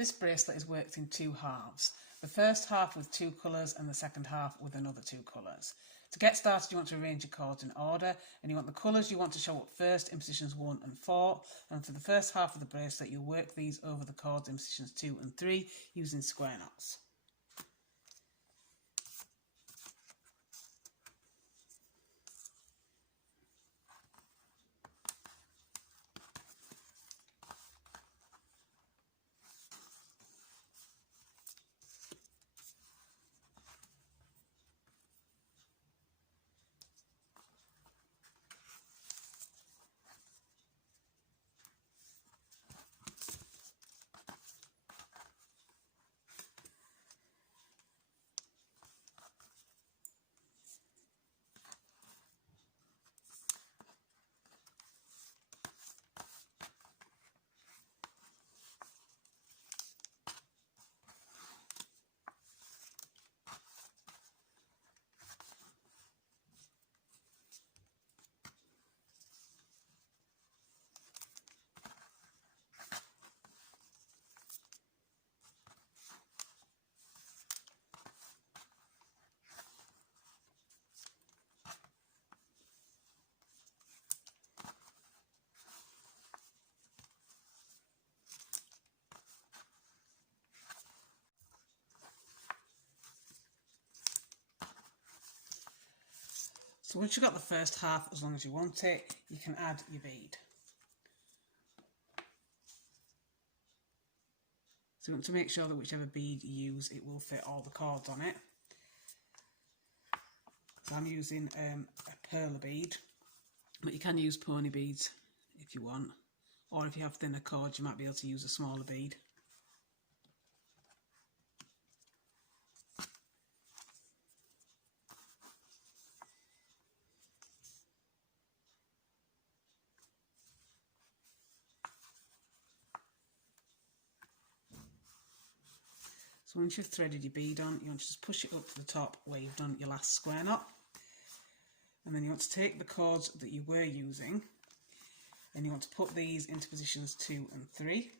This bracelet is worked in two halves. The first half with two colours and the second half with another two colours. To get started, you want to arrange your cords in order, and you want the colours you want to show up first in positions 1 and 4, and for the first half of the bracelet you'll work these over the cords in positions 2 and 3 using square knots. So once you've got the first half, as long as you want it, you can add your bead. So you want to make sure that whichever bead you use, it will fit all the cords on it. So I'm using a pearl bead, but you can use pony beads if you want, or if you have thinner cords you might be able to use a smaller bead. So once you've threaded your bead on, you want to just push it up to the top where you've done your last square knot. And then you want to take the cords that you were using and you want to put these into positions 2 and 3.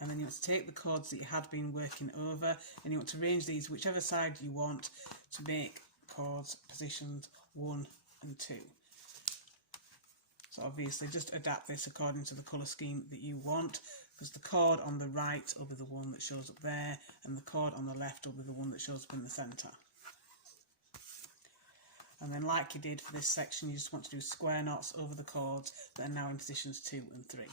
And then you want to take the cords that you had been working over and you want to arrange these whichever side you want to make cords positions 1 and 2. So obviously just adapt this according to the colour scheme that you want, because the cord on the right will be the one that shows up there and the cord on the left will be the one that shows up in the centre. And then like you did for this section, you just want to do square knots over the cords that are now in positions 2 and 3.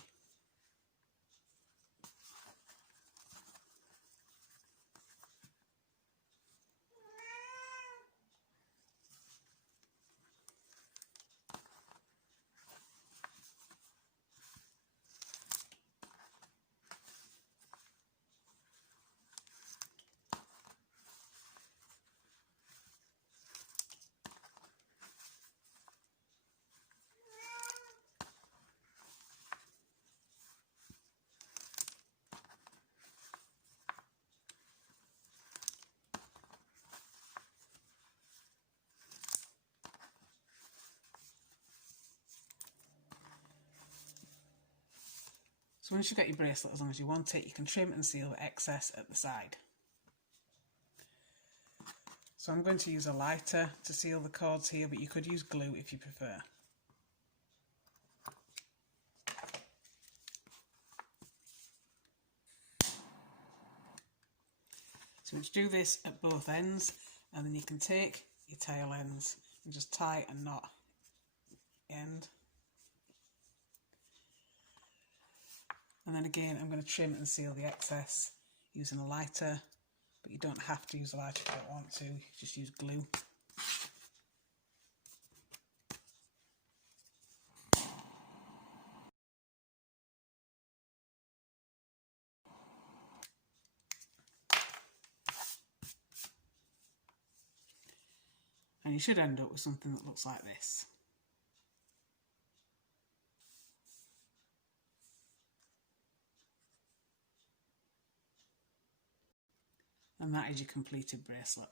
So once you've got your bracelet as long as you want it, you can trim and seal the excess at the side. So I'm going to use a lighter to seal the cords here, but you could use glue if you prefer. So let's do this at both ends, and then you can take your tail ends and just tie a knot end. And then again, I'm going to trim and seal the excess using a lighter, but you don't have to use a lighter if you don't want to, you just use glue. And you should end up with something that looks like this. And that is your completed bracelet.